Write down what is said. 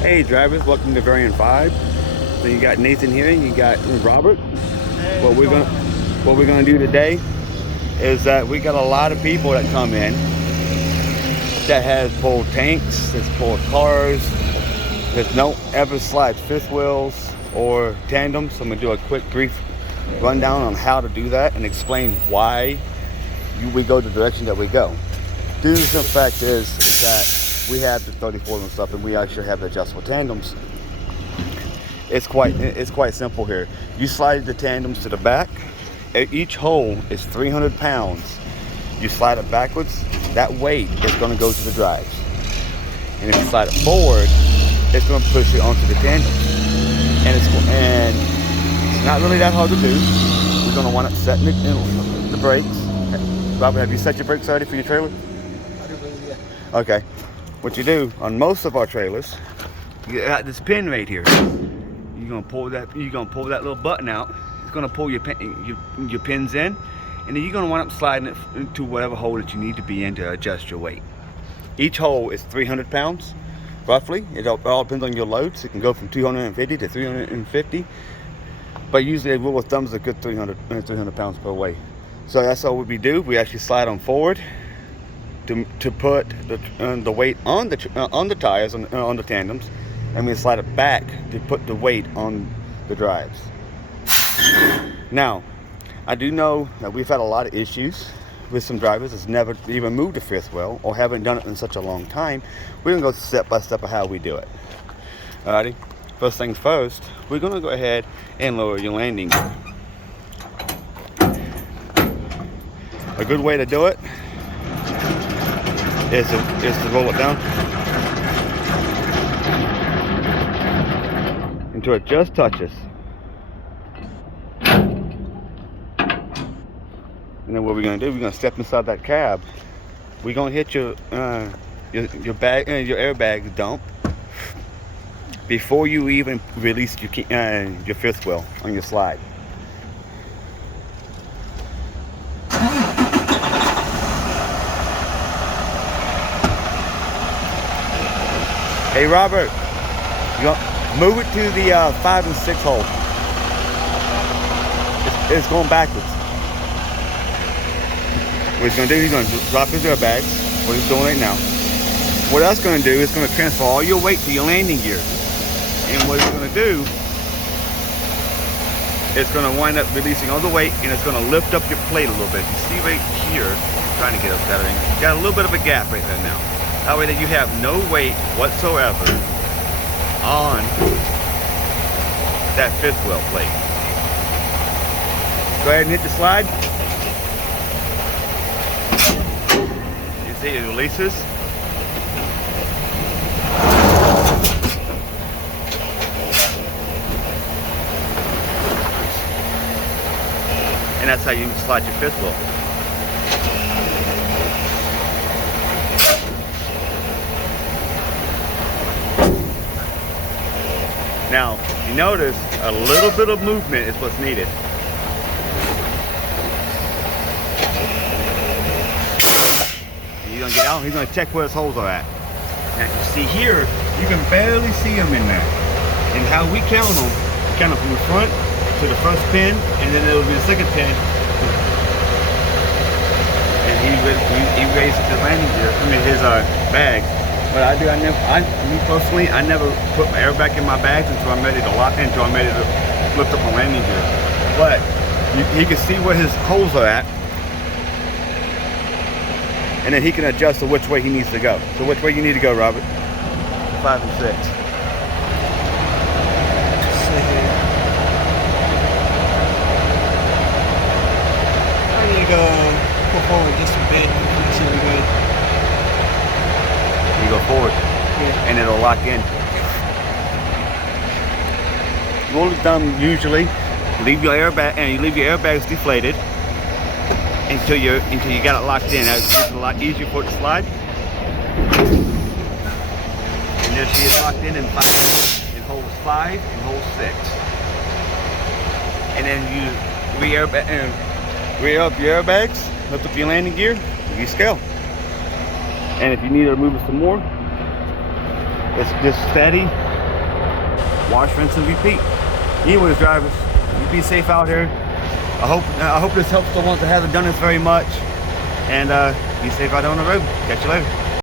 Hey drivers, welcome to Variant 5. So you got Nathan here and you got Robert. Hey, What what's we're going gonna on? what we're gonna do today is that we got a lot of people that come in that has pulled tanks, that's pulled cars, that don't ever slide fifth wheels or tandems. So I'm gonna do a quick brief rundown on how to do that and explain why we go the direction that we go. The simple fact is that we have the 34s and stuff, and we actually have the adjustable tandems. It's quite simple here. You slide the tandems to the back. Each hole is 300 pounds. You slide it backwards. That weight is going to go to the drives. And if you slide it forward, it's going to push it onto the tandem. And it's not really that hard to do. We're going to wind up setting the brakes. Robert, have you set your brakes already for your trailer? I do believe, yeah. Okay. What you do on most of our trailers, you got this pin right here. You're gonna pull that little button out. It's gonna pull your pins in, and then you're gonna wind up sliding it into whatever hole that you need to be in to adjust your weight. Each hole is 300 pounds, roughly. It all depends on your load. So it can go from 250 to 350, but usually a rule of thumb is a good 300 pounds per weight. So that's all we do. We actually slide them forward to put the weight on the tires on the tandems, and we slide it back to put the weight on the drives. Now, I do know that we've had a lot of issues with some drivers that's never even moved a fifth wheel or haven't done it in such a long time. We're gonna go step by step of how we do it. Alrighty. First things first, we're gonna go ahead and lower your landing gear. A good way to do it is to roll it down until it just touches. And then what we're gonna do, we're gonna step inside that cab. We're gonna hit your airbag dump before you even release your fifth wheel on your slide. Hey Robert, move it to the 5 and 6 hole. It's going backwards. What he's gonna do, he's gonna drop his airbags. What he's doing right now. What that's gonna do is gonna transfer all your weight to your landing gear. And what it's gonna do, it's gonna wind up releasing all the weight, and it's gonna lift up your plate a little bit. You see right here, I'm trying to get us that thing. You got a little bit of a gap right there now. That way that you have no weight whatsoever on that fifth wheel plate. Go ahead and hit the slide. You see it releases. And that's how you slide your fifth wheel. Now, you notice a little bit of movement is what's needed. He's gonna get out, he's gonna check where his holes are at. Now you see here, you can barely see them in there. And how we count them, we count them from the front to the first pin, and then it'll be the second pin. And he raised his landing gear, his bags. But me personally, I never put my airbag in my bags until I'm ready to lift up my landing gear. But he can see where his holes are at, and then he can adjust to which way he needs to go. So which way you need to go, Robert? 5 and 6. See here. I need to go forward just a bit. Make sure we're good. You go forward, Yeah. and it'll lock in. Rule of thumb: usually, leave your airbags deflated until you got it locked in. It's a lot easier for it to slide. And there she is, locked in 5 in holes 5 and hole 6. And then you rear up your airbags, lift up your landing gear, you scale. And if you need to move it some more, it's just steady wash, rinse, and repeat. Anyways, drivers, you be safe out here. I hope this helps the ones that haven't done this very much. And be safe out on the road. Catch you later.